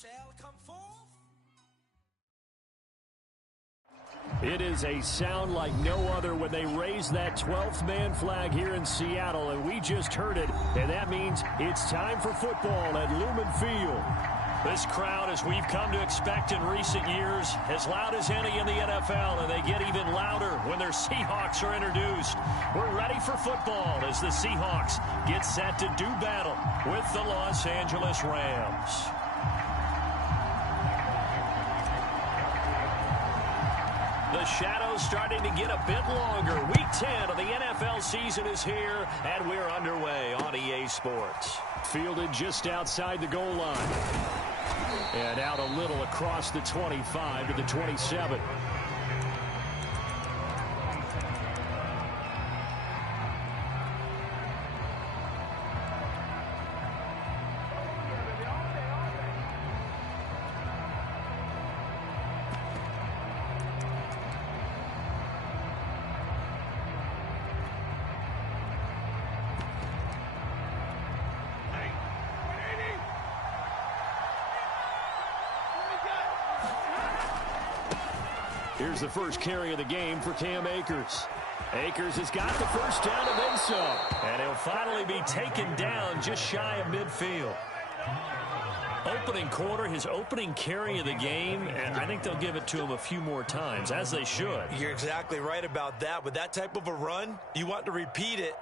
shall come forth. It is a sound like no other when they raise that 12th man flag here in Seattle, and we just heard it, and that means it's time for football at Lumen Field. This crowd, as we've come to expect in recent years, as loud as any in the NFL, and they get even louder when their Seahawks are introduced. We're ready for football as the Seahawks get set to do battle with the Los Angeles Rams. The shadow's starting to get a bit longer. Week 10 of the NFL season is here, and we're underway on EA Sports. Fielded just outside the goal line. And out a little across the 25 to the 27. Here's the first carry of the game for Cam Akers. Akers has got the first down and then some. And he'll finally be taken down just shy of midfield. Opening quarter, his opening carry of the game, and I think they'll give it to him a few more times, as they should. You're exactly right about that. With that type of a run, you want to repeat it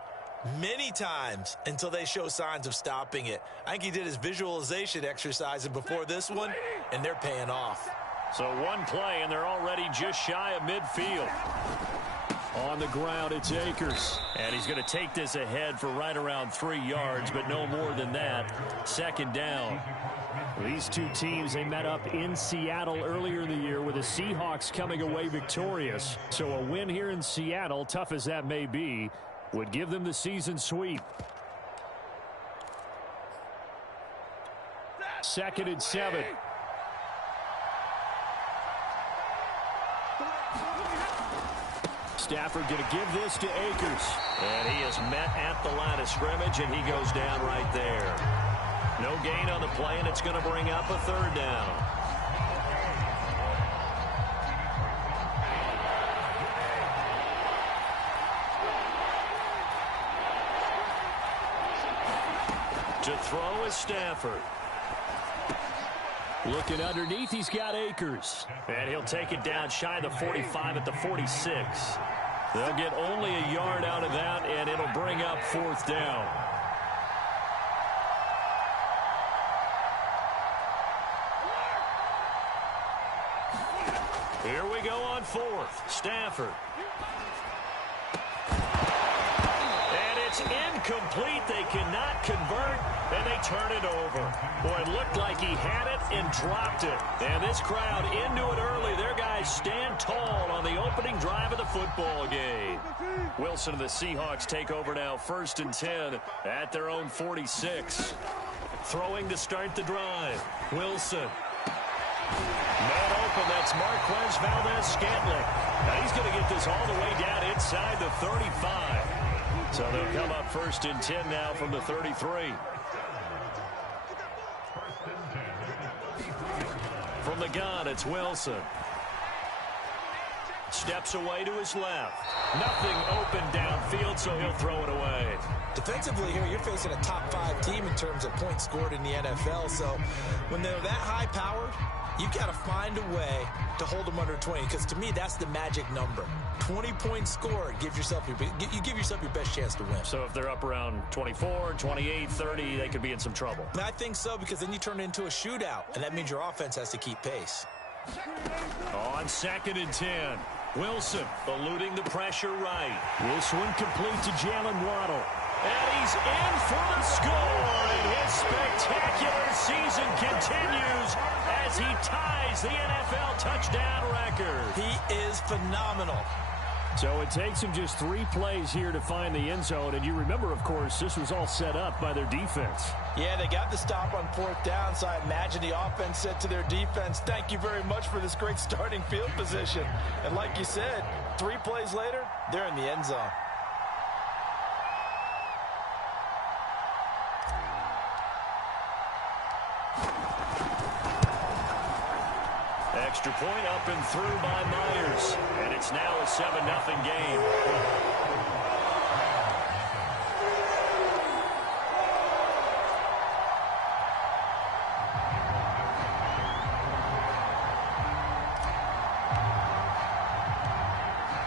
many times until they show signs of stopping it. I think he did his visualization exercise before this one, and they're paying off. So one play, and they're already just shy of midfield. On the ground, it's Akers. And he's going to take this ahead for right around 3 yards, but no more than that. Second down. These two teams, they met up in Seattle earlier in the year with the Seahawks coming away victorious. So a win here in Seattle, tough as that may be, would give them the season sweep. 2nd and 7. Stafford going to give this to Akers. And he is met at the line of scrimmage, and he goes down right there. No gain on the play, and it's going to bring up a 3rd down. To throw is Stafford. Looking underneath, he's got Akers. And he'll take it down shy of the 45 at the 46. They'll get only a yard out of that, and it'll bring up 4th down. Here we go on 4th. Stafford. And it's incomplete. They cannot convert, and they turn it over. Boy, it looked like he had it and dropped it. And this crowd into it early. Their guys stand tall on the opening drive of the football game. Wilson and the Seahawks take over now, 1st and 10 at their own 46. Throwing to start the drive. Wilson. Man open, that's Marquez Valdez-Scantling. Now he's going to get this all the way down inside the 35. So they'll come up 1st and 10 now from the 33. From the gun, it's Wilson. Steps away to his left. Nothing open downfield, so he'll throw it away. Defensively here, you're facing a top 5 team in terms of points scored in the NFL. So when they're that high-powered, you've got to find a way to hold them under 20, because to me, that's the magic number. 20 points scored, you give yourself your best chance to win. So if they're up around 24, 28, 30, they could be in some trouble. I think so, because then you turn it into a shootout, and that means your offense has to keep pace. On 2nd and 10, Wilson eluding the pressure right. Will swing complete to Jalen Waddle. And he's in for the score, and his spectacular season continues as he ties the NFL touchdown record. He is phenomenal. So it takes him just 3 plays here to find the end zone. And you remember, of course, this was all set up by their defense. Yeah, they got the stop on 4th down, so I imagine the offense said to their defense, thank you very much for this great starting field position. And like you said, 3 plays later, they're in the end zone. Extra point up and through by Myers. And it's now a 7-0 game.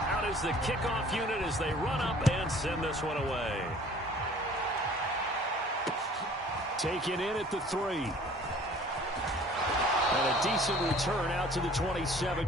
Out is the kickoff unit as they run up and send this one away. Taken in at the 3. And a decent return out to the 27.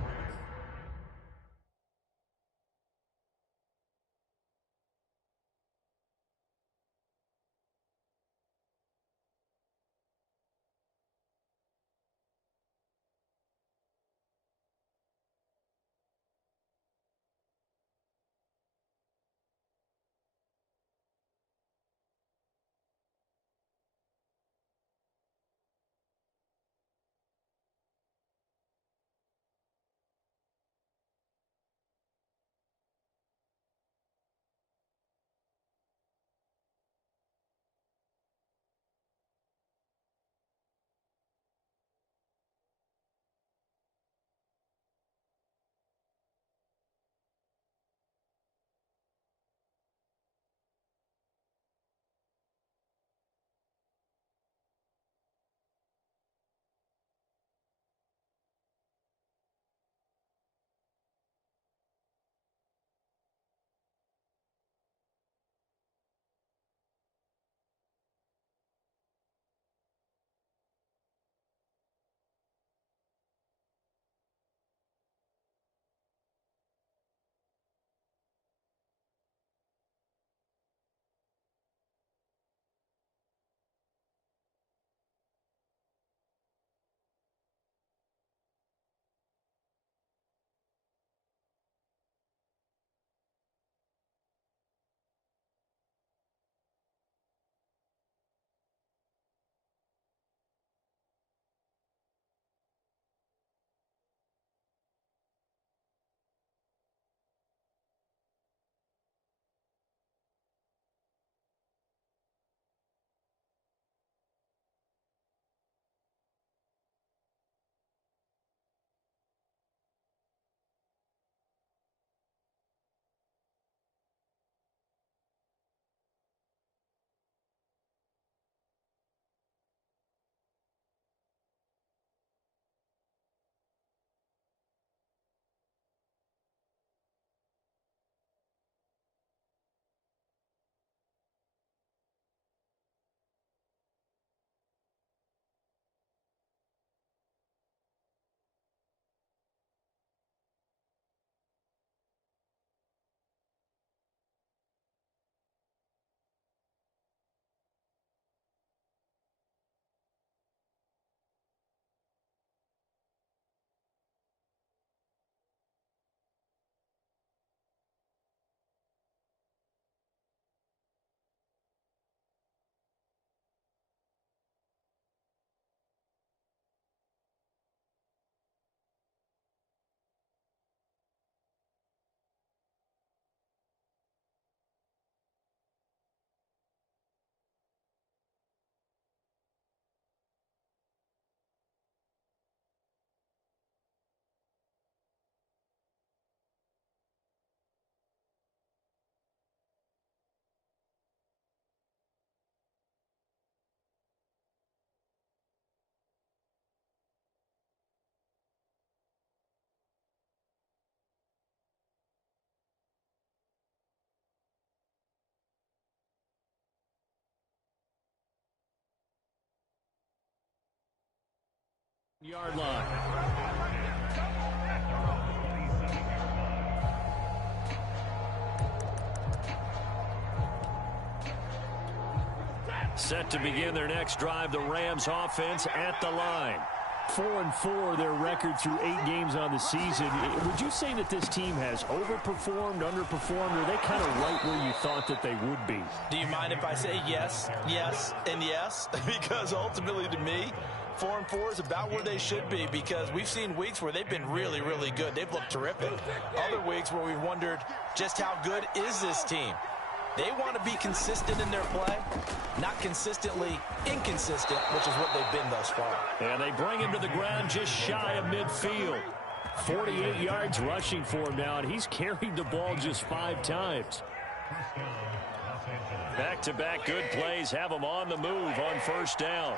Yard line. Set to begin their next drive, the Rams offense at the line. 4-4, their record through 8 games on the season. Would you say that this team has overperformed, underperformed, or are they kind of right where you thought that they would be? Do you mind if I say yes, yes, and yes? Because ultimately to me, 4-4 is about where they should be, because we've seen weeks where they've been really, really good. They've looked terrific. Other weeks where we've wondered just how good is this team. They want to be consistent in their play, not consistently inconsistent, which is what they've been thus far. And they bring him to the ground just shy of midfield. 48 yards rushing for him now, and he's carried the ball just 5 times. Back-to-back good plays have him on the move on first down.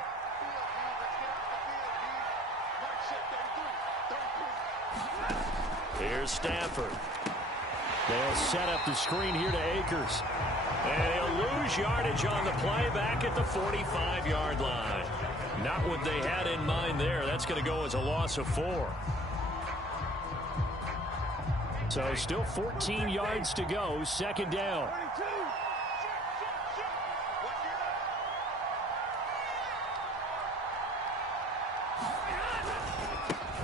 Here's Stafford. They'll set up the screen here to Akers. And he'll lose yardage on the play back at the 45-yard line. Not what they had in mind there. That's going to go as a loss of 4. So still 14 yards to go, second down.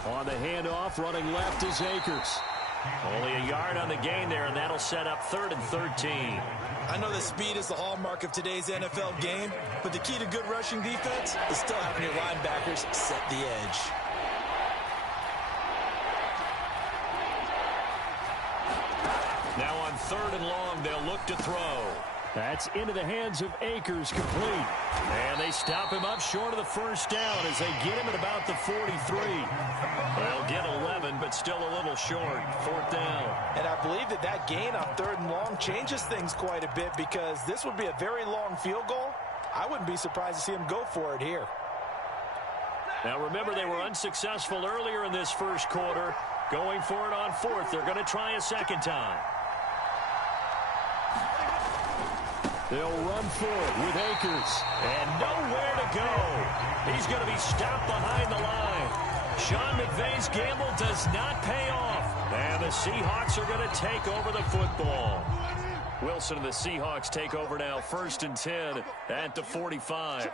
On the handoff, running left is Akers. Only a yard on the gain there, and that'll set up 3rd and 13. I know that speed is the hallmark of today's NFL game, but the key to good rushing defense is still having your linebackers set the edge. Now on 3rd and long, they'll look to throw. That's into the hands of Akers, complete. And they stop him up short of the first down as they get him at about the 43. They'll get 11, but still a little short. 4th down. And I believe that gain on 3rd and long changes things quite a bit because this would be a very long field goal. I wouldn't be surprised to see him go for it here. Now remember, they were unsuccessful earlier in this first quarter. Going for it on 4th. They're going to try a second time. They'll run for it with Akers. And nowhere to go. He's going to be stopped behind the line. Sean McVay's gamble does not pay off. And the Seahawks are going to take over the football. Wilson and the Seahawks take over now, 1st and 10 at the 45.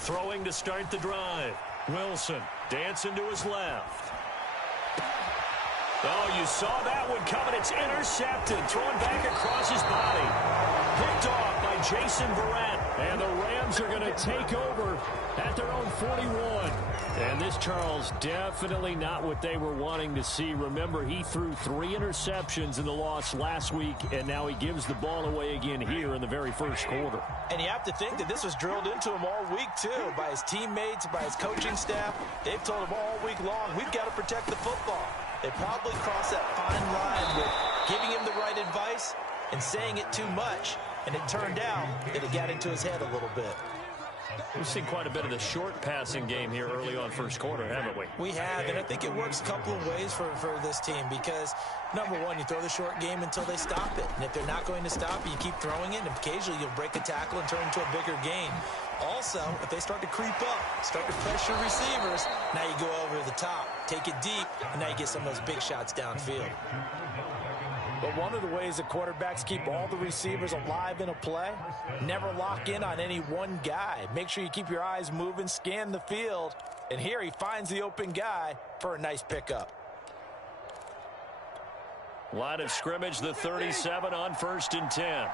Throwing to start the drive. Wilson dancing to his left. Oh, you saw that one coming. It's intercepted. Thrown back across his body. Picked off by Jason Verrett. And the Rams are going to take over at their own 41. And this, Charles, definitely not what they were wanting to see. Remember, he threw 3 interceptions in the loss last week, and now he gives the ball away again here in the very first quarter. And you have to think that this was drilled into him all week, too, by his teammates, by his coaching staff. They've told him all week long, we've got to protect the football. They probably crossed that fine line with giving him the right advice and saying it too much. And it turned out that it got into his head a little bit. We've seen quite a bit of the short passing game here early on first quarter, haven't we? We have, and I think it works a couple of ways for this team because, number one, you throw the short game until they stop it. And if they're not going to stop it, you keep throwing it, and occasionally you'll break a tackle and turn into a bigger gain. Also, if they start to creep up, start to pressure receivers, now you go over the top, take it deep, and now you get some of those big shots downfield. But one of the ways that quarterbacks keep all the receivers alive in a play, never lock in on any one guy. Make sure you keep your eyes moving, scan the field, and here he finds the open guy for a nice pickup. Line of scrimmage, the 37 on 1st and 10.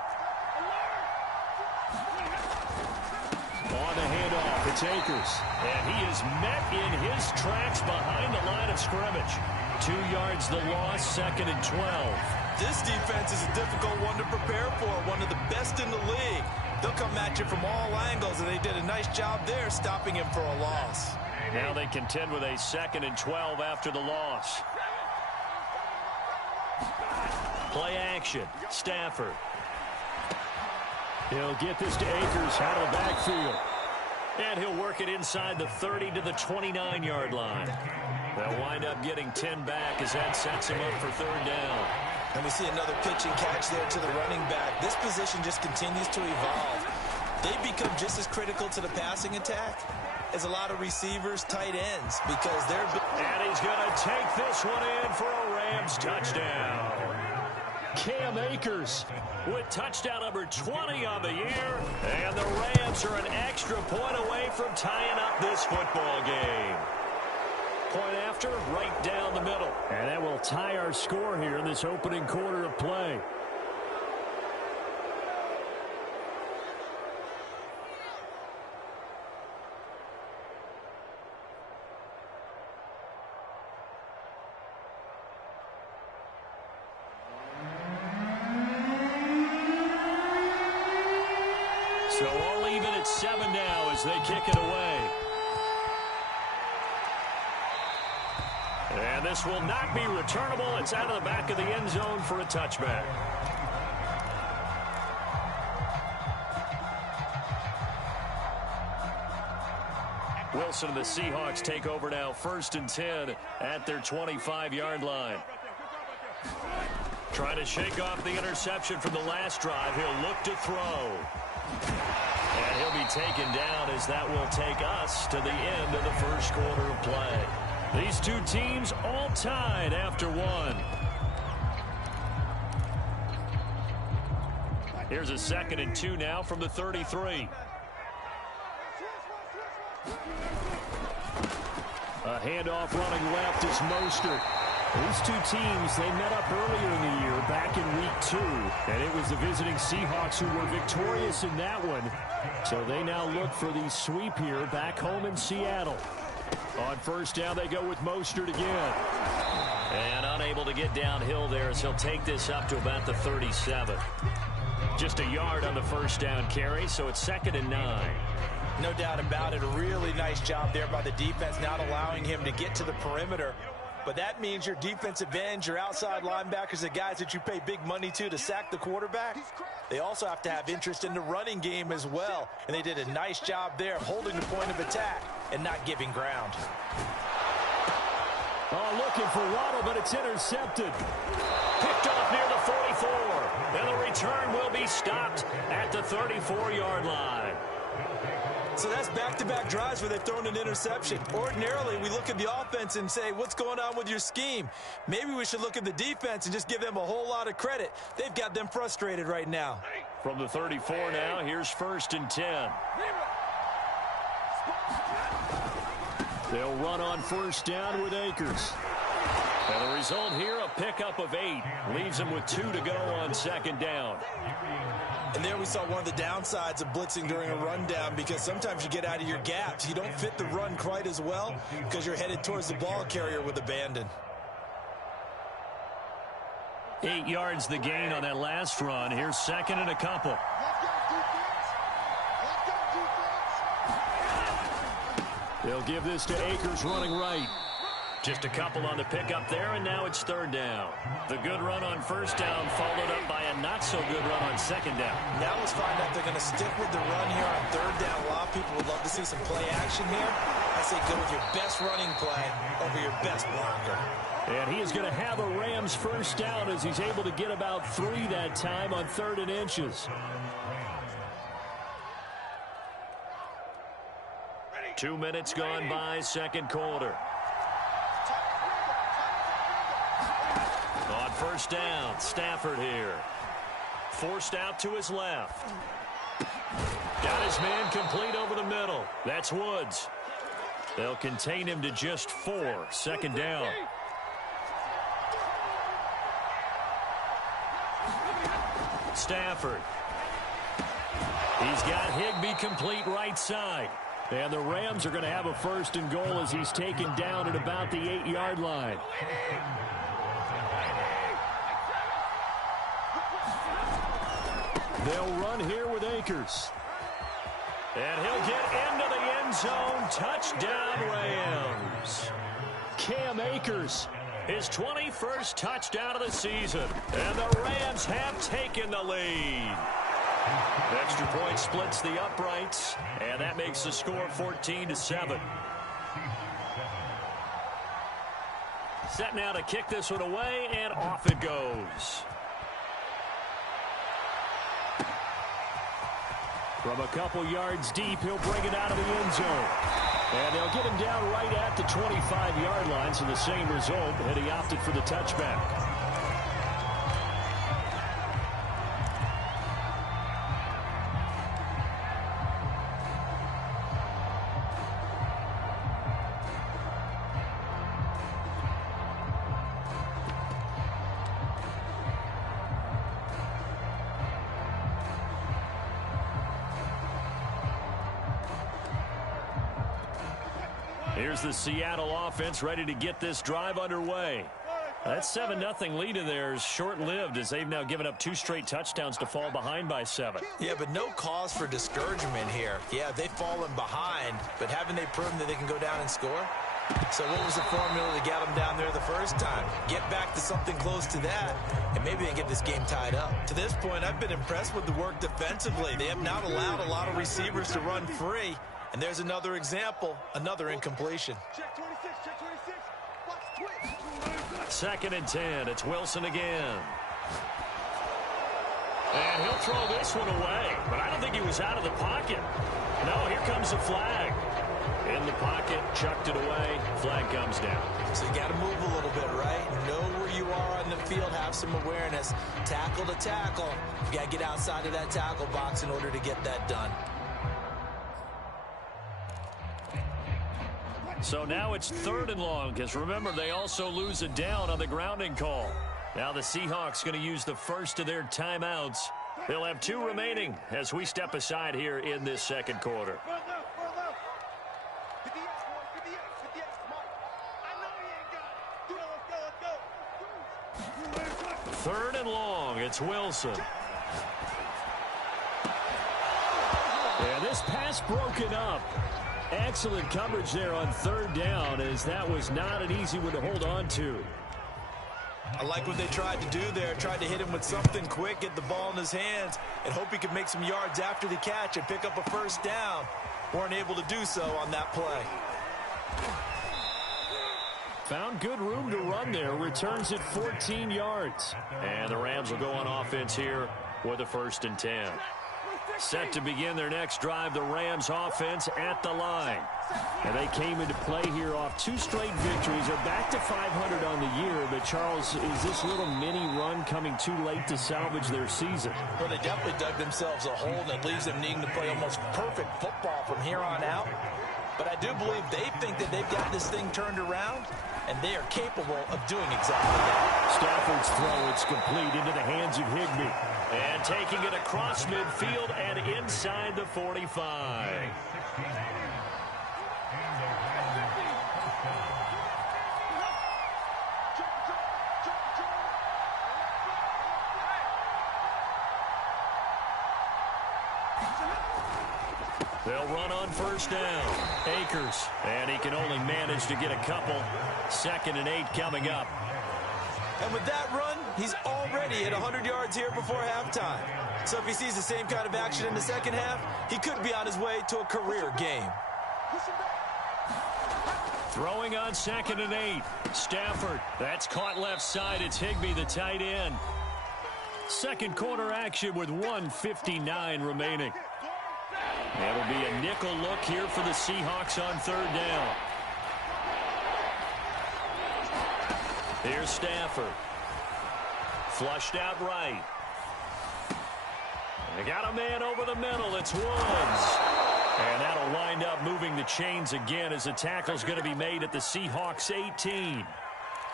On the handoff, it's Akers. And he is met in his tracks behind the line of scrimmage. 2 yards the loss, 2nd and 12. This defense is a difficult one to prepare for, one of the best in the league. They'll come at you from all angles, and they did a nice job there stopping him for a loss. Now they contend with a 2nd and 12 after the loss. Play action, Stafford. He'll get this to Akers out of the backfield. And he'll work it inside the 30 to the 29-yard line. They'll wind up getting 10 back as that sets him up for 3rd down. And we see another pitch and catch there to the running back. This position just continues to evolve. They become just as critical to the passing attack as a lot of receivers, tight ends, because they're... And he's going to take this one in for a Rams touchdown. Cam Akers with touchdown number 20 on the year. And the Rams are an extra point away from tying up this football game. Point after, right down the middle. And that will tie our score here in this opening quarter of play. So all even at 7 now as they kick it away. And this will not be returnable. It's out of the back of the end zone for a touchback. Wilson and the Seahawks take over now, 1st and 10 at their 25-yard line. Trying to shake off the interception from the last drive. He'll look to throw. And he'll be taken down as that will take us to the end of the first quarter of play. These two teams all tied after one. Here's a 2nd and 2 now from the 33. A handoff running left is Mostert. These two teams, they met up earlier in the year, back in week 2. And it was the visiting Seahawks who were victorious in that one. So they now look for the sweep here back home in Seattle. On 1st down, they go with Mostert again. And unable to get downhill there as he'll take this up to about the 37. Just a yard on the 1st down carry, so it's 2nd and 9. No doubt about it. A really nice job there by the defense, not allowing him to get to the perimeter. But that means your defensive ends, your outside linebackers, the guys that you pay big money to sack the quarterback, they also have to have interest in the running game as well. And they did a nice job there of holding the point of attack and not giving ground. Oh, looking for Waddle, but it's intercepted. Picked off near the 44. And the return will be stopped at the 34-yard line. So that's back-to-back drives where they've thrown an interception. Ordinarily, we look at the offense and say, what's going on with your scheme? Maybe we should look at the defense and just give them a whole lot of credit. They've got them frustrated right now. From the 34 now, here's 1st and 10. They'll run on 1st down with Akers. And the result here, a pickup of 8. Leaves them with 2 to go on 2nd down. And there we saw one of the downsides of blitzing during a rundown, because sometimes you get out of your gaps. You don't fit the run quite as well because you're headed towards the ball carrier with abandon. 8 yards the gain on that last run. Here's 2nd and a couple. They'll give this to Akers running right. Just a couple on the pickup there, and now it's 3rd down. The good run on 1st down followed up by a not-so-good run on 2nd down. Now let's find out if they're going to stick with the run here on 3rd down. A lot of people would love to see some play action here. I say go with your best running play over your best blocker. And he is going to have a Rams 1st down as he's able to get about 3 that time on 3rd and inches. 2 minutes gone by, 2nd quarter. On 1st down, Stafford here. Forced out to his left. Got his man complete over the middle. That's Woods. They'll contain him to just 4. 2nd down. Stafford. He's got Higbee complete right side. And the Rams are going to have a 1st and goal as he's taken down at about the 8-yard line. They'll run here with Akers. And he'll get into the end zone. Touchdown, Rams. Cam Akers. His 21st touchdown of the season. And the Rams have taken the lead. Extra point splits the uprights. And that makes the score 14-7. Set now to kick this one away, and off it goes. From a couple yards deep, he'll bring it out of the end zone. And they'll get him down right at the 25-yard line, so the same result, and he opted for the touchback. Here's the Seattle offense ready to get this drive underway. That 7-0 lead of theirs short-lived as they've now given up 2 straight touchdowns to fall behind by 7. Yeah, but no cause for discouragement here. Yeah, they've fallen behind, but haven't they proven that they can go down and score? So what was the formula to get them down there the first time? Get back to something close to that, and maybe they can get this game tied up. To this point, I've been impressed with the work defensively. They have not allowed a lot of receivers to run free, and there's another example, another incompletion. Check 26, check 26. Watch twitch. 2nd and 10. It's Wilson again. And he'll throw this one away, but I don't think he was out of the pocket. No, here comes the flag. In the pocket, chucked it away, flag comes down. So you got to move a little bit, right? Know where you are on the field, have some awareness. Tackle to tackle. You got to get outside of that tackle box in order to get that done. So now it's 3rd and long, because remember, they also lose a down on the grounding call. Now the Seahawks going to use the first of their timeouts. They'll have 2 remaining as we step aside here in this 2nd quarter. Third and long, it's Wilson. Yeah, this pass broken up. Excellent coverage there on 3rd down, as that was not an easy one to hold on to. I like what they tried to do there. Tried to hit him with something quick, get the ball in his hands, and hope he could make some yards after the catch and pick up a 1st down. Weren't able to do so on that play. Found good room to run there. Returns it 14 yards. And the Rams will go on offense here with a 1st and 10. Set to begin their next drive, the Rams offense at the line. And they came into play here off 2 straight victories. They're back to 500 on the year. But, Charles, is this little mini run coming too late to salvage their season? Well, they definitely dug themselves a hole that leaves them needing to play almost perfect football from here on out. But I do believe they think that they've got this thing turned around, and they are capable of doing exactly that. Stafford's throw, it's complete into the hands of Higbee. And taking it across midfield and inside the 45. They'll run on 1st down. Akers, and he can only manage to get a couple. 2nd and 8 coming up. And with that run, he's already at 100 yards here before halftime. So if he sees the same kind of action in the 2nd half, he could be on his way to a career game. Throwing on 2nd and 8. Stafford, that's caught left side. It's Higbee, the tight end. 2nd quarter action with 1:59 remaining. That'll be a nickel look here for the Seahawks on 3rd down. Here's Stafford. Flushed out right. They got a man over the middle. It's Woods. And that'll wind up moving the chains again as the tackle's going to be made at the Seahawks 18.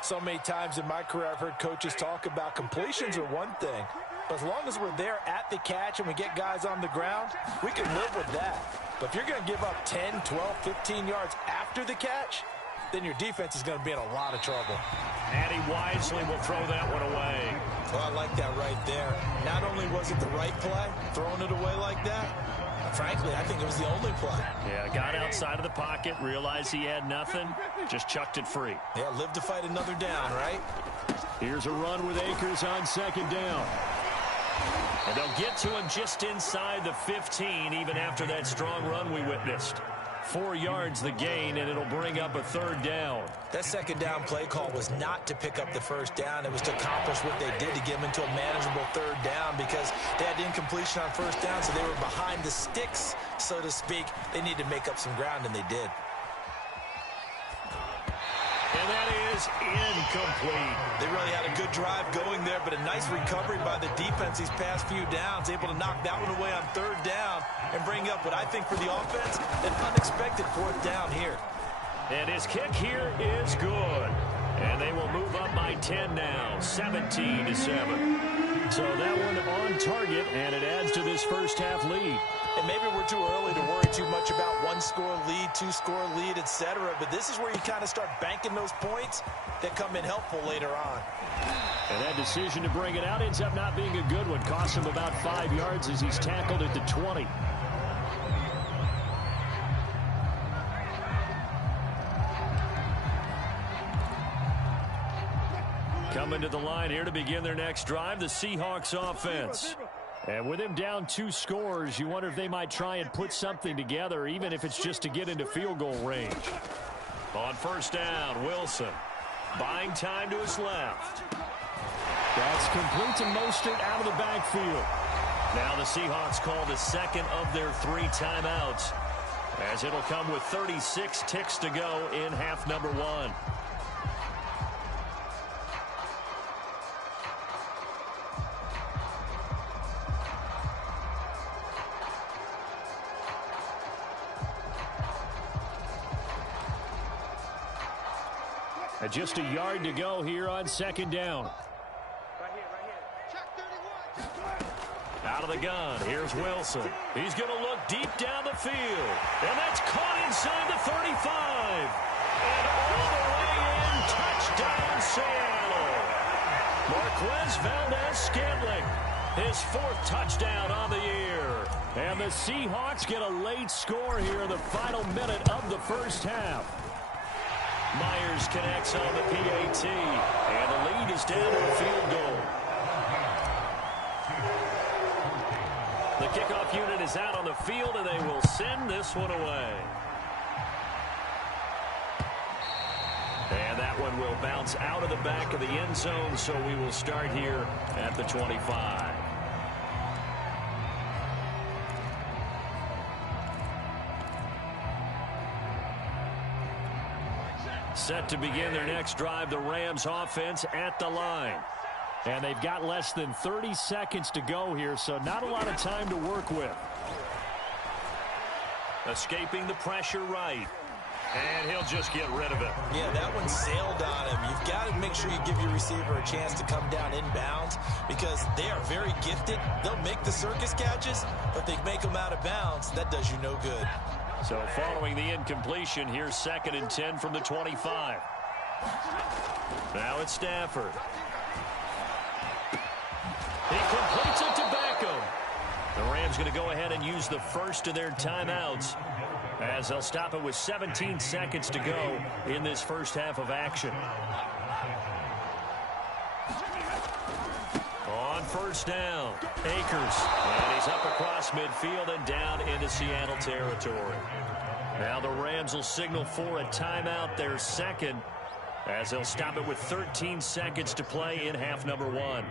So many times in my career I've heard coaches talk about completions are one thing. But as long as we're there at the catch and we get guys on the ground, we can live with that. But if you're going to give up 10, 12, 15 yards after the catch, then your defense is going to be in a lot of trouble. And he wisely will throw that one away. Well, I like that right there. Not only was it the right play, throwing it away like that, frankly, I think it was the only play. Yeah, got outside of the pocket, realized he had nothing, just chucked it free. Yeah, live to fight another down, right? Here's a run with Akers on 2nd down. And they'll get to him just inside the 15, even after that strong run we witnessed. 4 yards the gain, and it'll bring up a 3rd down. That 2nd down play call was not to pick up the 1st down. It was to accomplish what they did to get them into a manageable 3rd down because they had incompletion on 1st down, so they were behind the sticks, so to speak. They needed to make up some ground, and they did. And that is incomplete. They really had a good drive going there, but a nice recovery by the defense these past few downs, able to knock that one away on 3rd down and bring up what I think for the offense, an unexpected 4th down here. And his kick here is good. And they will move up by 10 now, 17-7. So that one on target, and it adds to this 1st half lead. And maybe we're too early to worry too much about one-score lead, two-score lead, etc. But this is where you kind of start banking those points that come in helpful later on. And that decision to bring it out ends up not being a good one. Costs him about 5 yards as he's tackled at the 20. Coming to the line here to begin their next drive, the Seahawks offense. And with him down 2 scores, you wonder if they might try and put something together, even if it's just to get into field goal range. On first down, Wilson. Buying time to his left. That's complete to Mostert out of the backfield. Now the Seahawks call the second of their 3 timeouts, as it'll come with 36 ticks to go in half number 1. And just a yard to go here on second down. Right here. Check 31. Out of the gun, here's Wilson. He's going to look deep down the field. And that's caught inside the 35. And all the way in, touchdown Seattle. Marquez Valdez-Scantling, his 4th touchdown on the year. And the Seahawks get a late score here in the final minute of the first half. Myers connects on the PAT, and the lead is down to a field goal. The kickoff unit is out on the field, and they will send this one away. And that one will bounce out of the back of the end zone, so we will start here at the 25. Set to begin their next drive, the Rams offense at the line. And they've got less than 30 seconds to go here, so not a lot of time to work with. Escaping the pressure right. And he'll just get rid of it. Yeah, that one sailed on him. You've got to make sure you give your receiver a chance to come down inbounds because they are very gifted. They'll make the circus catches, but they make them out of bounds. That does you no good. So following the incompletion, here's 2nd and 10 from the 25. Now it's Stafford. He completes it to Beckham. The Rams going to go ahead and use the first of their timeouts, as they'll stop it with 17 seconds to go in this first half of action. On first down, Akers. And he's up across midfield and down into Seattle territory. Now the Rams will signal for a timeout, their second, as they'll stop it with 13 seconds to play in half number 1.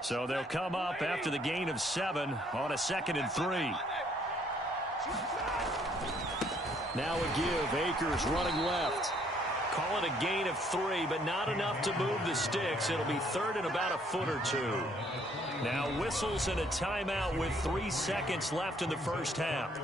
So they'll come up after the gain of 7 on a 2nd and 3. Now a give. Akers running left. Call it a gain of 3, but not enough to move the sticks. It'll be 3rd and about a foot or 2. Now whistles and a timeout with 3 seconds left in the first half.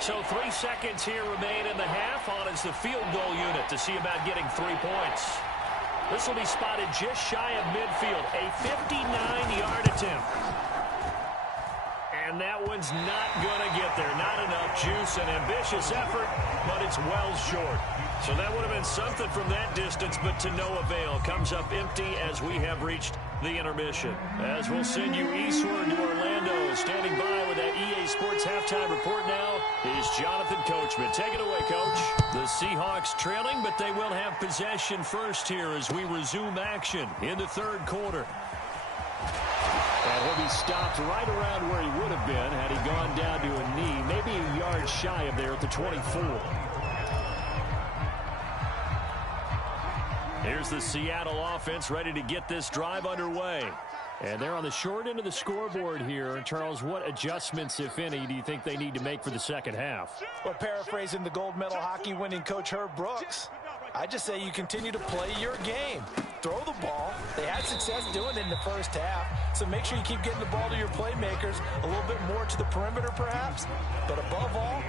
So 3 seconds here remain in the half. On is the field goal unit to see about getting 3 points. This will be spotted just shy of midfield. A 59-yard attempt. And that one's not going to get there. Not enough juice. An ambitious effort, but it's well short. So that would have been something from that distance, but to no avail. Comes up empty as we have reached the intermission. As we'll send you eastward to Orlando. Standing by with that EA Sports halftime report now is Jonathan Coachman. Take it away, Coach. The Seahawks trailing, but they will have possession first here as we resume action in the 3rd quarter. And he'll be stopped right around where he would have been had he gone down to a knee, maybe a yard shy of there at the 24. Here's the Seattle offense ready to get this drive underway. And they're on the short end of the scoreboard here. And Charles, what adjustments, if any, do you think they need to make for the second half? Well, paraphrasing the gold medal hockey winning coach Herb Brooks, I just say you continue to play your game. Throw the ball. They had success doing it in the first half, so make sure you keep getting the ball to your playmakers, a little bit more to the perimeter perhaps, but above all,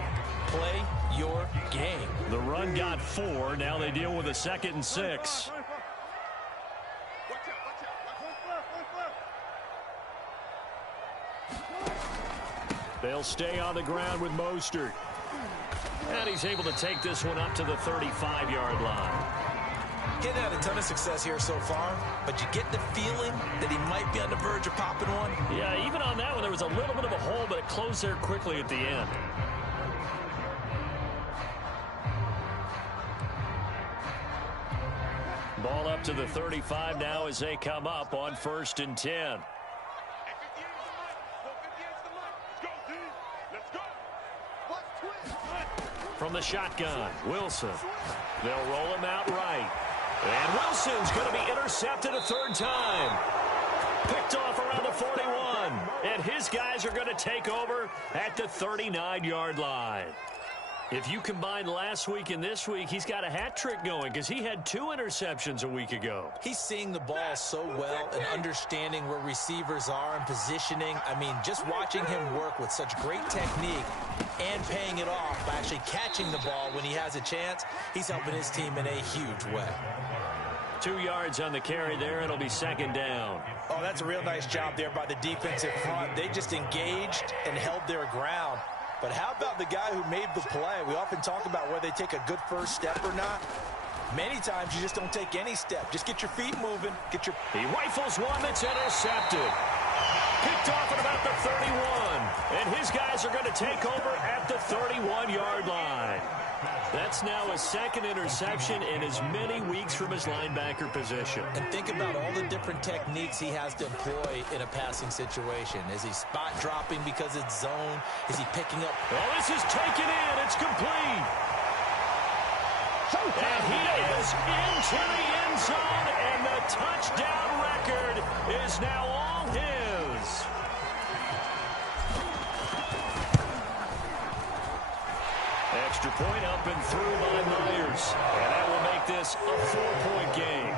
Play your game. The run got 4. Now they deal with a 2nd and 6. They'll stay on the ground with Mostert. And he's able to take this one up to the 35-yard line. Getting had a ton of success here so far, but you get the feeling that he might be on the verge of popping one. Yeah, even on that one, there was a little bit of a hole, but it closed there quickly at the end. Ball up to the 35 now as they come up on 1st and 10. From the shotgun, Wilson. They'll roll him out right. And Wilson's going to be intercepted a 3rd time. Picked off around the 41. And his guys are going to take over at the 39-yard line. If you combine last week and this week, he's got a hat trick going because he had 2 interceptions a week ago. He's seeing the ball so well and understanding where receivers are and positioning. I mean, just watching him work with such great technique and paying it off by actually catching the ball when he has a chance, he's helping his team in a huge way. 2 yards on the carry there. It'll be 2nd down. Oh, that's a real nice job there by the defensive front. They just engaged and held their ground. But how about the guy who made the play? We often talk about whether they take a good first step or not. Many times you just don't take any step. Just get your feet moving. He rifles one that's intercepted. Picked off at about the 31. And his guys are going to take over at the 31-yard line. That's now his 2nd interception in as many weeks from his linebacker position. And think about all the different techniques he has to employ in a passing situation. Is he spot dropping because it's zone? Is he picking up? Well, this is taken in. It's complete. And he is into the end zone, and the touchdown record is now all his. Extra point up and through by Myers. And that will make this a 4-point game.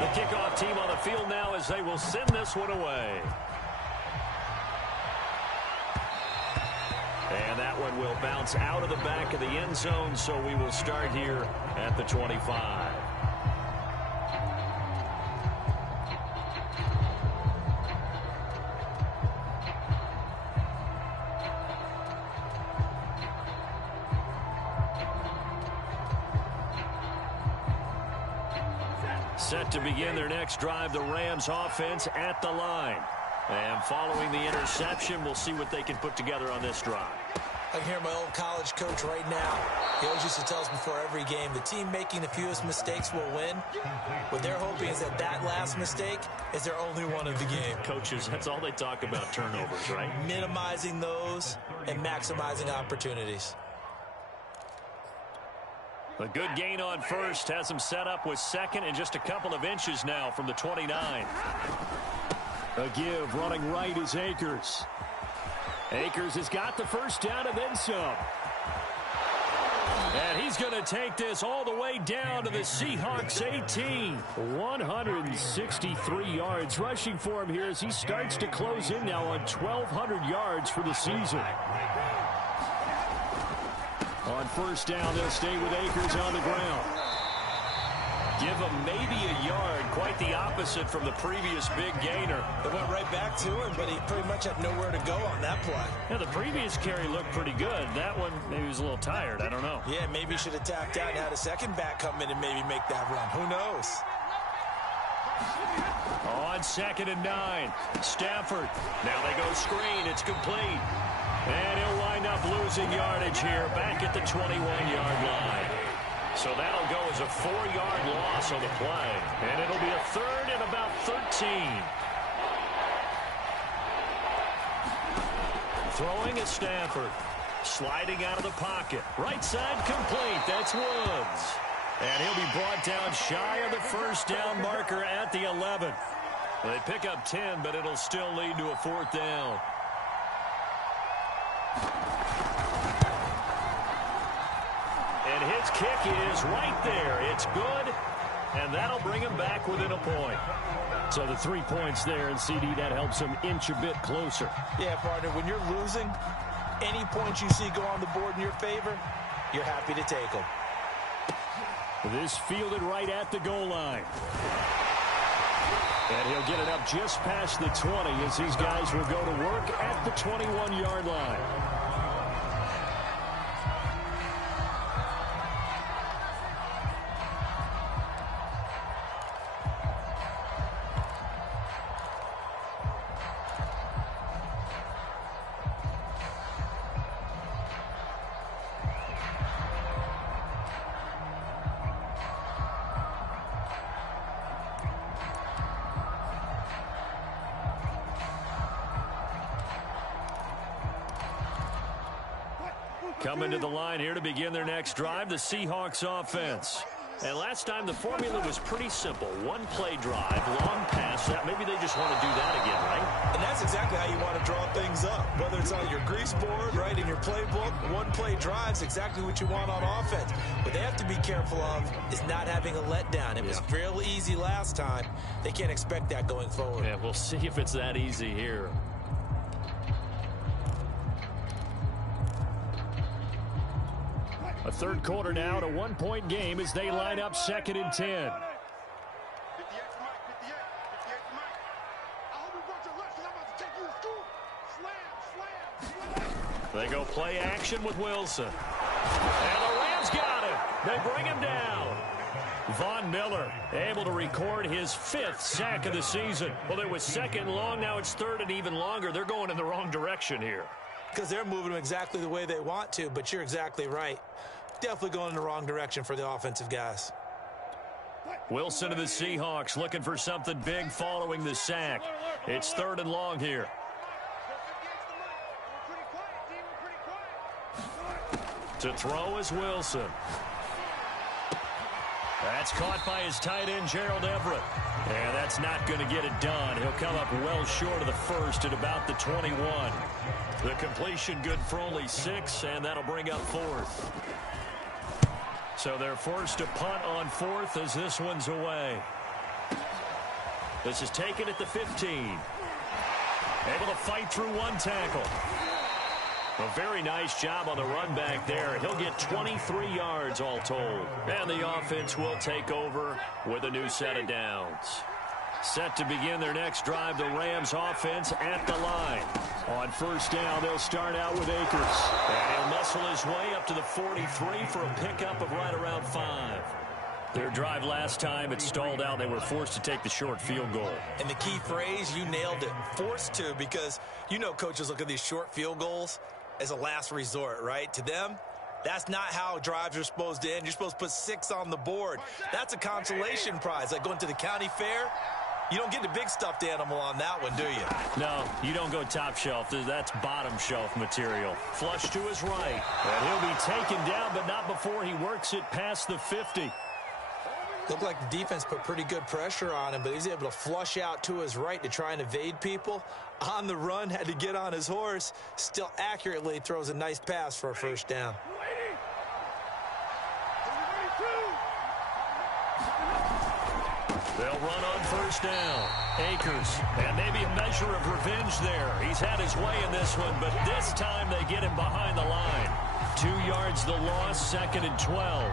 The kickoff team on the field now as they will send this one away. And that one will bounce out of the back of the end zone, so we will start here at the 25. Set to begin their next drive, the Rams offense at the line. And following the interception, we'll see what they can put together on this drive. I can hear my old college coach right now. He always used to tell us before every game, the team making the fewest mistakes will win. What they're hoping is that that last mistake is their only one of the game. Coaches, that's all they talk about, turnovers, right? Minimizing those and maximizing opportunities. A good gain on 1st has him set up with 2nd and just a couple of inches now from the 29. A give running right is Akers. Akers has got the 1st down and then some. And he's going to take this all the way down to the Seahawks 18. 163 yards rushing for him here as he starts to close in now on 1,200 yards for the season. On 1st down, they'll stay with Akers on the ground. Give him maybe a yard, quite the opposite from the previous big gainer. It went right back to him, but he pretty much had nowhere to go on that play. Yeah, the previous carry looked pretty good. That one, maybe he was a little tired. I don't know. Yeah, maybe he should have tapped out and had a second back come in and maybe make that run. Who knows? On 2nd and 9, Stafford. Now they go screen. It's complete. And he'll wind up losing yardage here back at the 21-yard line. So that'll go as a 4-yard loss on the play. And it'll be a 3rd and about 13. Throwing is Stafford. Sliding out of the pocket. Right side complete. That's Woods. And he'll be brought down shy of the 1st down marker at the 11. They pick up 10, but it'll still lead to a 4th down. And his kick is right there. It's good. and that'll bring him back within a point. So the 3 points there, and CD, that helps him inch a bit closer. Yeah, partner, when you're losing, any points you see go on the board in your favor, you're happy to take them. This fielded right at the goal line. And he'll get it up just past the 20 as these guys will go to work at the 21-yard line. Coming to the line here to begin their next drive, the Seahawks offense. And last time the formula was pretty simple. One play drive, long pass. Maybe they just want to do that again, right? And that's exactly how you want to draw things up. Whether it's on your grease board, right, in your playbook, one play drive's exactly what you want on offense. What they have to be careful of is not having a letdown. It was real easy last time. They can't expect that going forward. Yeah, we'll see if it's that easy here. A third quarter now, to 1-point game as they line up 2nd and 10. They go play action with Wilson. And the Rams got him. They bring him down. Von Miller able to record his 5th sack of the season. Well, it was 2nd long. Now it's 3rd and even longer. They're going in the wrong direction here. Because they're moving them exactly the way they want to, but you're exactly right. Definitely going in the wrong direction for the offensive guys. Wilson to the Seahawks looking for something big following the sack. It's 3rd and long here. To throw is Wilson. That's caught by his tight end, Gerald Everett. And that's not going to get it done. He'll come up well short of the first at about the 21. The completion good for only 6, and that'll bring up 4th. So they're forced to punt on 4th as this one's away. This is taken at the 15. Able to fight through one tackle. A very nice job on the run back there. He'll get 23 yards all told. And the offense will take over with a new set of downs. Set to begin their next drive, the Rams offense at the line. On 1st down, they'll start out with Akers. And he'll muscle his way up to the 43 for a pickup of right around 5. Their drive last time, it stalled out. They were forced to take the short field goal. And the key phrase, you nailed it, forced to, because you know coaches look at these short field goals as a last resort, right? To them, that's not how drives are supposed to end. You're supposed to put 6 on the board. That's a consolation prize, like going to the county fair. You don't get the big stuffed animal on that one, do you? No, you don't go top shelf. That's bottom shelf material. Flush to his right. And he'll be taken down, but not before he works it past the 50. Looked like the defense put pretty good pressure on him, but he's able to flush out to his right to try and evade people. On the run, had to get on his horse. Still accurately throws a nice pass for a 1st down. They'll run on 1st down. Akers, and maybe a measure of revenge there. He's had his way in this one, but this time they get him behind the line. 2 yards the loss, 2nd and 12.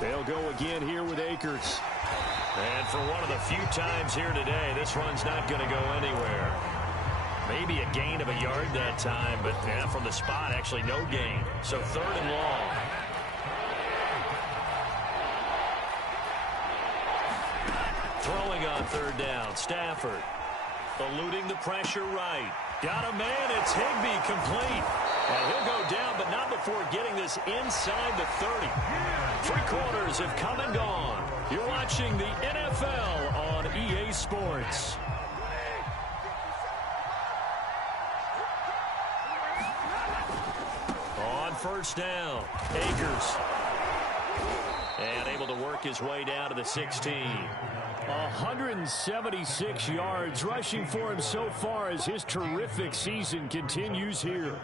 They'll go again here with Akers. And for one of the few times here today, this run's not going to go anywhere. Maybe a gain of a yard that time, but from the spot, actually no gain. So 3rd and long. Throwing on 3rd down, Stafford. Eluding the pressure right. Got a man, it's Higbee complete. And he'll go down, but not before getting this inside the 30. 3 quarters have come and gone. You're watching the NFL on EA Sports. On 1st down, Akers. And able to work his way down to the 16. 176 yards rushing for him so far as his terrific season continues here.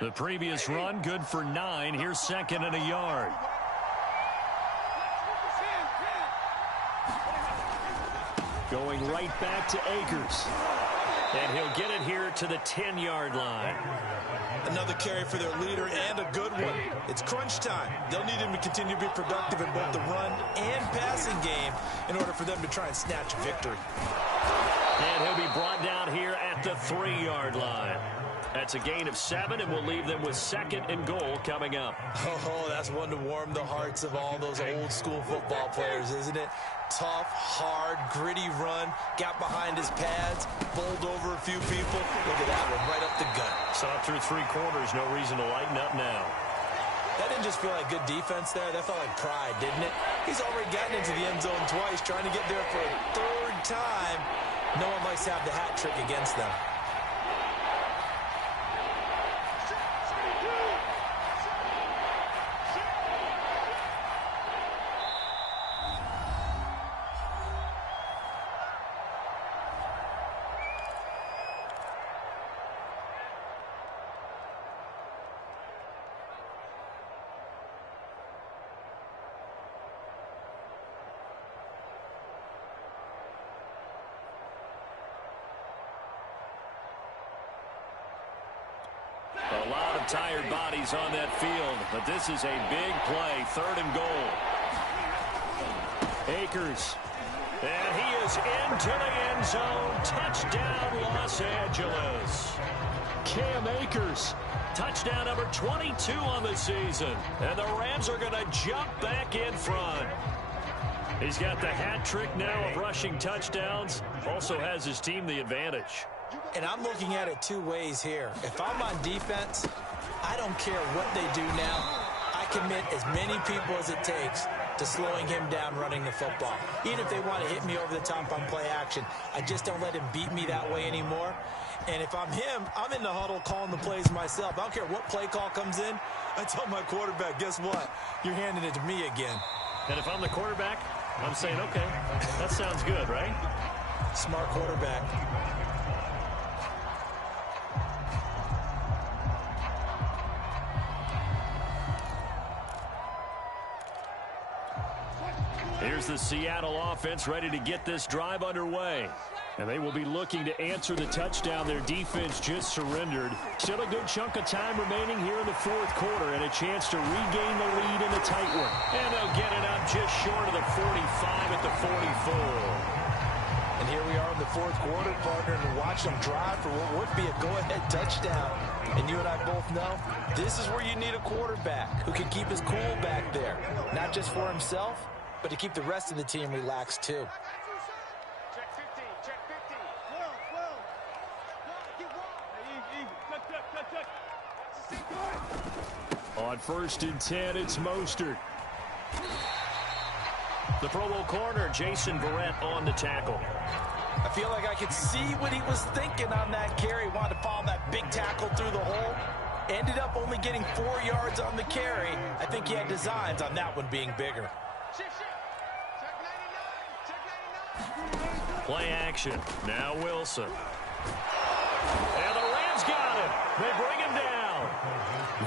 The previous run good for 9. Here's second and a yard. Going right back to Akers. And he'll get it here to the 10-yard line. Another carry for their leader and a good one. It's crunch time. They'll need him to continue to be productive in both the run and passing game in order for them to try and snatch victory. And he'll be brought down here at the 3-yard line. That's a gain of 7, and we'll leave them with second and goal coming up. Oh, that's one to warm the hearts of all those old school football players, isn't it? Tough, hard, gritty run, got behind his pads, bowled over a few people. Look at that one, right up the gut. Saw it through 3 quarters, no reason to lighten up now. That didn't just feel like good defense there. That felt like pride, didn't it? He's already gotten into the end zone twice, trying to get there for a 3rd time. No one likes to have the hat trick against them. A lot of tired bodies on that field, but this is a big play, 3rd and goal. Akers, and he is into the end zone. Touchdown, Los Angeles. Cam Akers, touchdown number 22 on the season, and the Rams are going to jump back in front. He's got the hat trick now of rushing touchdowns, also has his team the advantage. And I'm looking at it 2 ways here. If I'm on defense, I don't care what they do now. I commit as many people as it takes to slowing him down running the football. Even if they want to hit me over the top on play action, I just don't let him beat me that way anymore. And if I'm him, I'm in the huddle calling the plays myself. I don't care what play call comes in. I tell my quarterback, guess what? You're handing it to me again. And if I'm the quarterback, I'm saying, okay, that sounds good, right? Smart quarterback. Here's the Seattle offense ready to get this drive underway. And they will be looking to answer the touchdown their defense just surrendered. Still a good chunk of time remaining here in the 4th quarter and a chance to regain the lead in a tight one. And they'll get it up just short of the 45 at the 44. And here we are in the 4th quarter, partner, and watch them drive for what would be a go-ahead touchdown. And you and I both know this is where you need a quarterback who can keep his cool back there. Not just for himself, but to keep the rest of the team relaxed too. Check 15, check 15. Well. On 1st and 10, it's Mostert. The Pro Bowl corner, Jason Verrett, on the tackle. I feel like I could see what he was thinking on that carry. Wanted to follow that big tackle through the hole. Ended up only getting 4 yards on the carry. I think he had designs on that one being bigger. Play action. Now Wilson. And the Rams got him. They bring him down.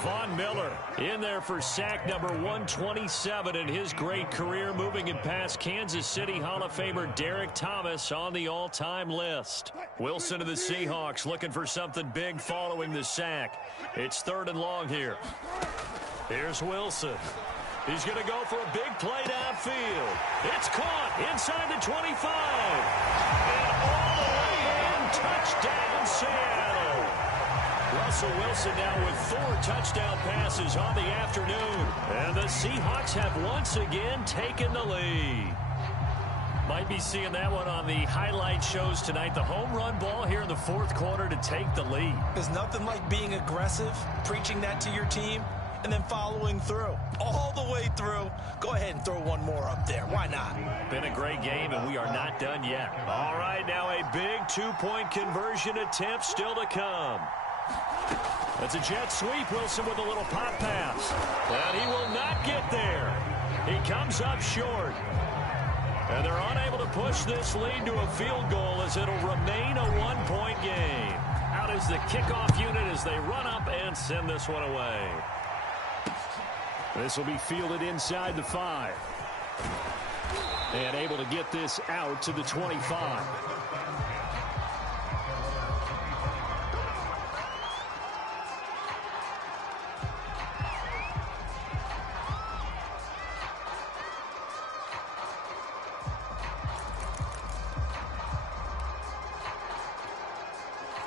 Von Miller in there for sack number 127 in his great career, moving it past Kansas City Hall of Famer Derek Thomas on the all-time list. Wilson to the Seahawks looking for something big following the sack. It's 3rd and long here. Here's Wilson. He's going to go for a big play downfield. It's caught inside the 25. And all the way in, touchdown Seattle. Russell Wilson now with 4 touchdown passes on the afternoon. And the Seahawks have once again taken the lead. Might be seeing that one on the highlight shows tonight. The home run ball here in the 4th quarter to take the lead. There's nothing like being aggressive, preaching that to your team, and then following through. All the way through. Go ahead and throw one more up there. Why not? Been a great game, and we are not done yet. All right, now a big 2-point conversion attempt still to come. That's a jet sweep. Wilson with a little pop pass. And he will not get there. He comes up short. And they're unable to push this lead to a field goal as it'll remain a one-point game. Out is the kickoff unit as they run up and send this one away. This will be fielded inside the 5. And able to get this out to the 25.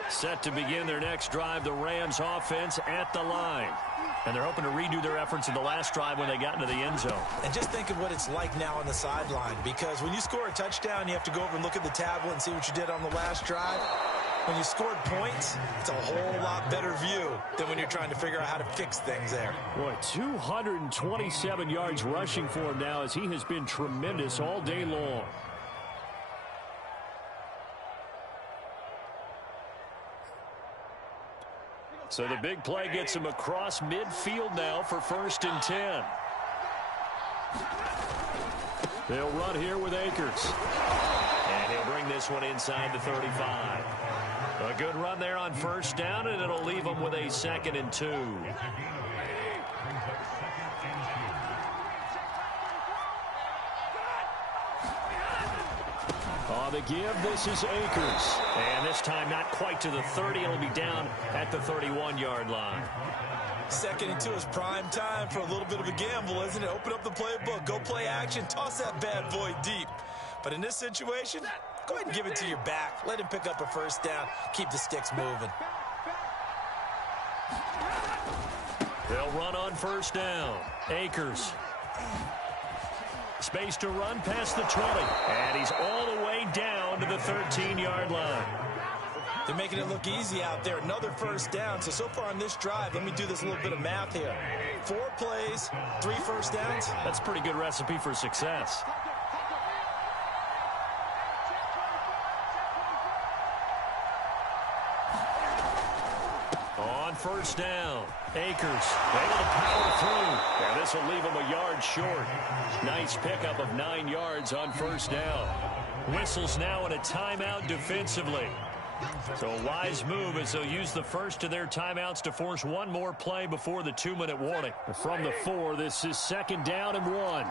Set to begin their next drive, the Rams offense at the line. And they're hoping to redo their efforts in the last drive when they got into the end zone. And just think of what it's like now on the sideline, because when you score a touchdown, you have to go over and look at the tablet and see what you did on the last drive. When you scored points, it's a whole lot better view than when you're trying to figure out how to fix things there. Boy, 227 yards rushing for him now as he has been tremendous all day long. So the big play gets him across midfield now for 1st and 10. They'll run here with Akers. And he'll bring this one inside the 35. A good run there on 1st down, and it'll leave him with a 2nd and 2. On the give, this is Akers. And this time not quite to the 30. It'll be down at the 31-yard line. 2nd and 2 is prime time for a little bit of a gamble, isn't it? Open up the playbook, go play action, toss that bad boy deep. But in this situation, go ahead and give it to your back. Let him pick up a 1st down. Keep the sticks moving. They'll run on 1st down. Akers. Space to run past the 20. And he's all the way down to the 13-yard line. They're making it look easy out there. Another 1st down. So far on this drive, let me do this little bit of math here. 4 plays, 3 1st downs. That's a pretty good recipe for success. On 1st down, Akers able to power through. And this will leave him a yard short. Nice pickup of 9 yards on 1st down. Whistles now in a timeout defensively. So a wise move as they'll use the first of their timeouts to force one more play before the 2-minute warning. From the 4, this is 2nd down and 1.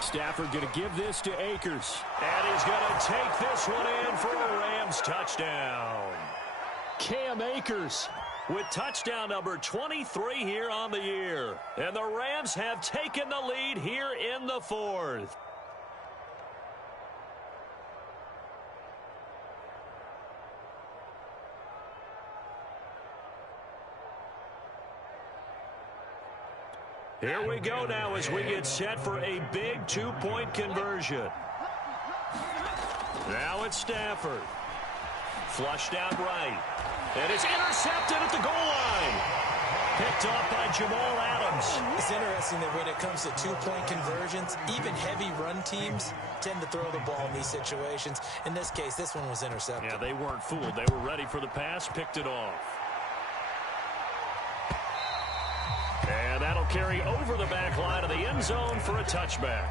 Stafford going to give this to Akers. And he's going to take this one in for a Rams touchdown. Cam Akers with touchdown number 23 here on the year. And the Rams have taken the lead here in the 4th. Here we go now as we get set for a big 2-point conversion. Now it's Stafford. Flushed out right. And it's intercepted at the goal line. Picked off by Jamal Adams. It's interesting that when it comes to 2-point conversions, even heavy run teams tend to throw the ball in these situations. In this case, this one was intercepted. Yeah, they weren't fooled. They were ready for the pass, picked it off. And that'll carry over the back line of the end zone for a touchback.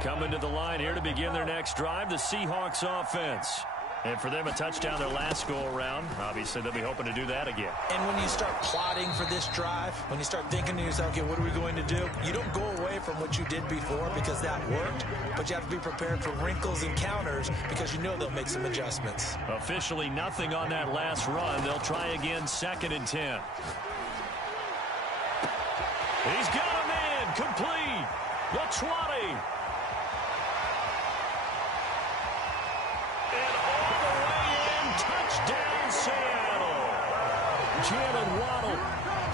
Coming to the line here to begin their next drive, the Seahawks offense. And for them, a touchdown their last go-around. Obviously, they'll be hoping to do that again. And when you start plotting for this drive, when you start thinking to yourself, okay, what are we going to do? You don't go away from what you did before because that worked, but you have to be prepared for wrinkles and counters because you know they'll make some adjustments. Officially nothing on that last run. They'll try again, 2nd and 10. He's got a man, complete. The 20. Touchdown, Seattle. Jalen Waddle,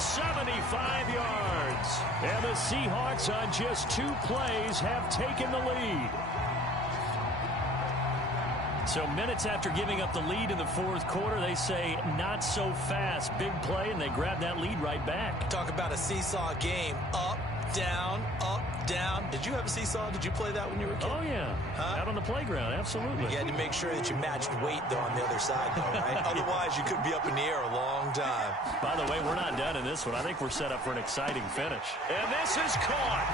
75 yards. And the Seahawks on just 2 plays have taken the lead. So minutes after giving up the lead in the 4th quarter, they say not so fast. Big play, and they grab that lead right back. Talk about a seesaw game. Up, down, up, down. Did you have a seesaw? Did you play that when you were a kid? Oh, yeah. Out on the playground, absolutely. You had to make sure that you matched weight, though, on the other side, though, right? Otherwise, you could be up in the air a long time. By the way, we're not done in this one. I think we're set up for an exciting finish. And this is caught.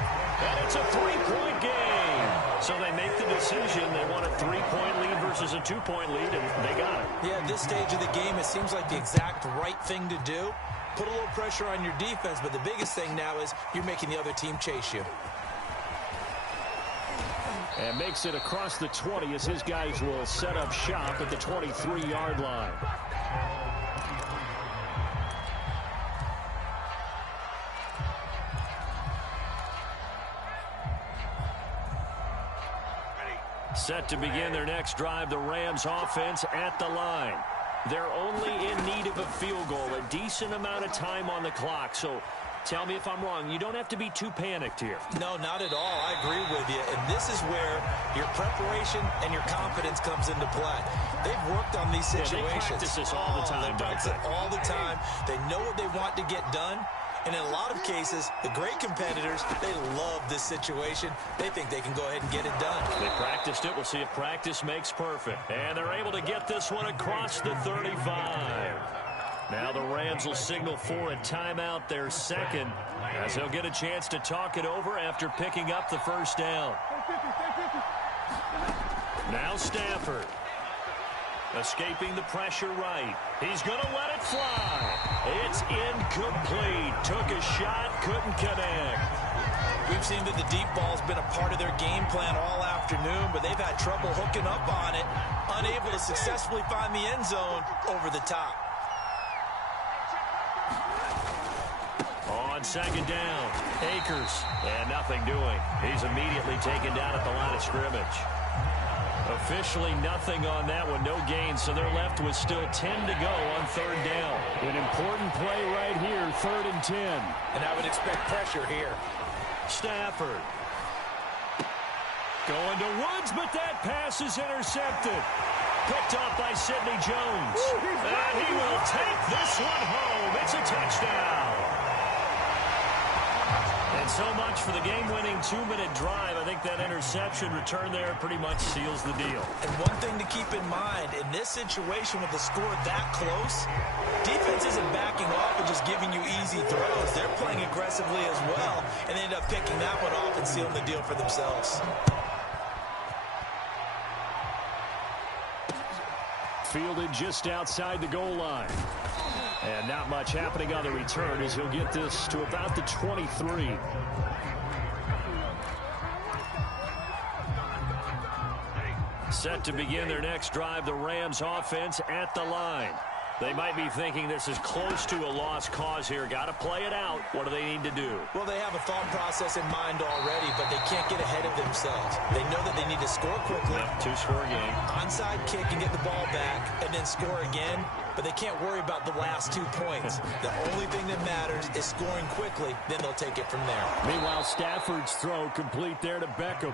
And it's a 3-point game. So they make the decision. They want a 3-point lead versus a 2-point lead, and they got it. Yeah, at this stage of the game, it seems like the exact right thing to do. Put a little pressure on your defense, but the biggest thing now is you're making the other team chase you. And makes it across the 20 as his guys will set up shop at the 23-yard line. Set to begin their next drive, the Rams offense at the line. They're only in need of a field goal, a decent amount of time on the clock. So tell me if I'm wrong. You don't have to be too panicked here. No, not at all. I agree with you. And this is where your preparation and your confidence comes into play. They've worked on these situations. Yeah, they practice this all the time, they practice it all the time. They know what they want to get done. And in a lot of cases, the great competitors, they love this situation. They think they can go ahead and get it done. They practiced it. We'll see if practice makes perfect. And they're able to get this one across the 35. Now the Rams will signal for a timeout, their second, as they'll get a chance to talk it over after picking up the first down. Now Stafford. Escaping the pressure right. He's going to let it fly. It's incomplete. Took a shot, couldn't connect. We've seen that the deep ball's been a part of their game plan all afternoon, but they've had trouble hooking up on it, unable to successfully find the end zone over the top. On second down, Akers, and nothing doing. He's immediately taken down at the line of scrimmage. Officially nothing on that one, no gain, so they're left with still 10 to go on third down. An important play right here, 3rd and 10. And I would expect pressure here. Stafford. Going to Woods, but that pass is intercepted. Picked off by Sidney Jones. And he will take this one home. It's a touchdown. And so much for the game-winning 2-minute drive. I think that interception return there pretty much seals the deal. And one thing to keep in mind, in this situation with the score that close, defense isn't backing off and just giving you easy throws. They're playing aggressively as well, and they end up picking that one off and sealing the deal for themselves. Fielded just outside the goal line. And not much happening on the return as he'll get this to about the 23. Set to begin their next drive, the Rams offense at the line. They might be thinking this is close to a lost cause here. Got to play it out. What do they need to do? Well, they have a thought process in mind already, but they can't get ahead of themselves. They know that they need to score quickly. Yep, 2-score game. Onside kick and get the ball back, and then score again. But they can't worry about the last 2 points. The only thing that matters is scoring quickly. Then they'll take it from there. Meanwhile, Stafford's throw complete there to Beckham.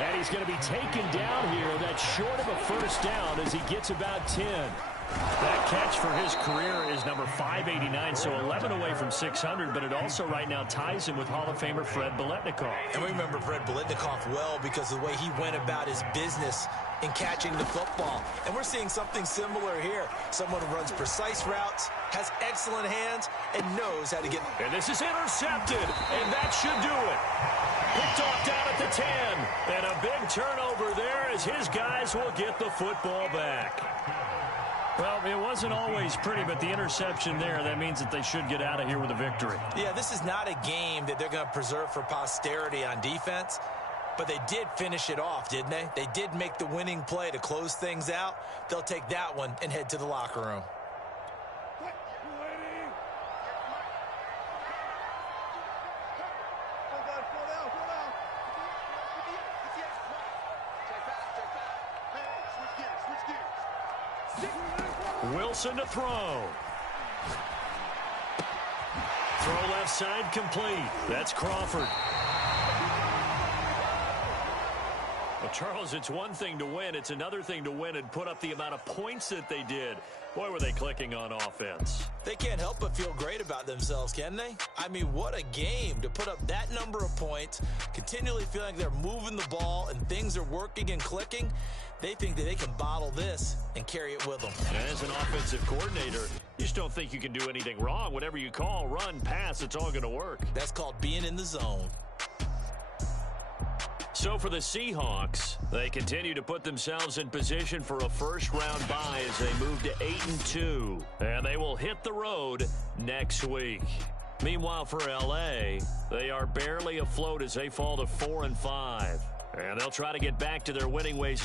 And he's going to be taken down here. That's short of a first down as he gets about 10. That catch for his career is number 589, so 11 away from 600, but it also right now ties him with Hall of Famer Fred Biletnikoff. And we remember Fred Biletnikoff well because of the way he went about his business in catching the football. And we're seeing something similar here. Someone who runs precise routes, has excellent hands, and knows how to get... And this is intercepted, and that should do it. Picked off down at the 10, and a big turnover there as his guys will get the football back. Well, it wasn't always pretty, but the interception there, that means that they should get out of here with a victory. Yeah, this is not a game that they're going to preserve for posterity on defense, but they did finish it off, didn't they? They did make the winning play to close things out. They'll take that one and head to the locker room. Wilson to throw. Throw left side complete. That's Crawford. Well, Charles, it's one thing to win. It's another thing to win and put up the amount of points that they did. Boy, were they clicking on offense. They can't help but feel great about themselves, can they? I mean, what a game to put up that number of points, continually feeling like they're moving the ball and things are working and clicking. They think that they can bottle this and carry it with them. And as an offensive coordinator, you just don't think you can do anything wrong. Whatever you call, run, pass, it's all going to work. That's called being in the zone. So for the Seahawks, they continue to put themselves in position for a first-round bye as they move to 8-2. And they will hit the road next week. Meanwhile, for L.A., they are barely afloat as they fall to 4-5. And they'll try to get back to their winning ways